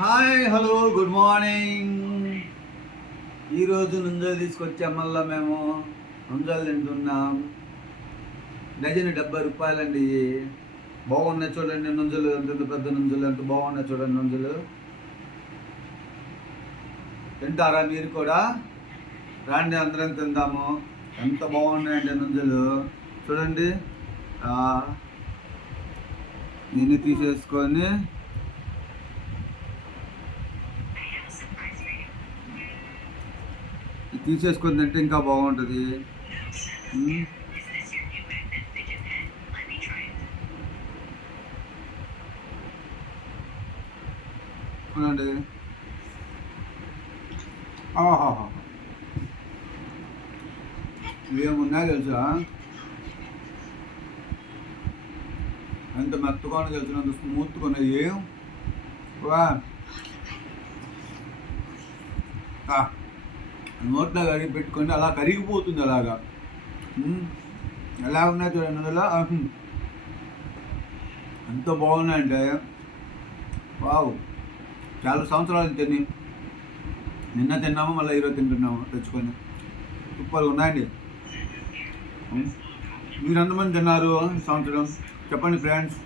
Hi hello good morning. ఈరోజు నుంజలు తీసుకొచ్చాం మళ్ళా మేము నుంజలు తింటున్నాం. డజన్ డెబ్బై రూపాయలండి. బాగున్నాయి చూడండి నుంజలు ఎంత పెద్ద నుంజలు ఎంత బాగున్నాయి చూడండి నుంజలు. తింటారా మీరు కూడా? రాండి అందరం తిందాము. ఎంత బాగున్నాయండి నుంజలు. చూడండి. నేను తీసేసుకొని తీసేసుకొని తింటే ఇంకా బాగుంటుంది. అవునండి. చూడండి ఆహాహా. ఏమున్నాయో తెలుసా? ఎంత మెత్తగా తెలుసు? అంత స్మూత్గా ఉన్నాయి. వా. ఆ, నోట్లో కరిగి పెట్టుకొని అలా కరిగిపోతుంది అలాగా. ఎలా ఉన్నాయి చూడండి అందులో? ఎంత బాగున్నాయంటే వావ్. చాలా సంవత్సరాలు తిని. నిన్న తిన్నాము మళ్ళీ ఈరోజు తింటున్నాము తెచ్చుకొని. సూపర్గా ఉన్నాయండి. మీరు ఎంతమంది తిన్నారు సంవత్సరం? చెప్పండి ఫ్రెండ్స్.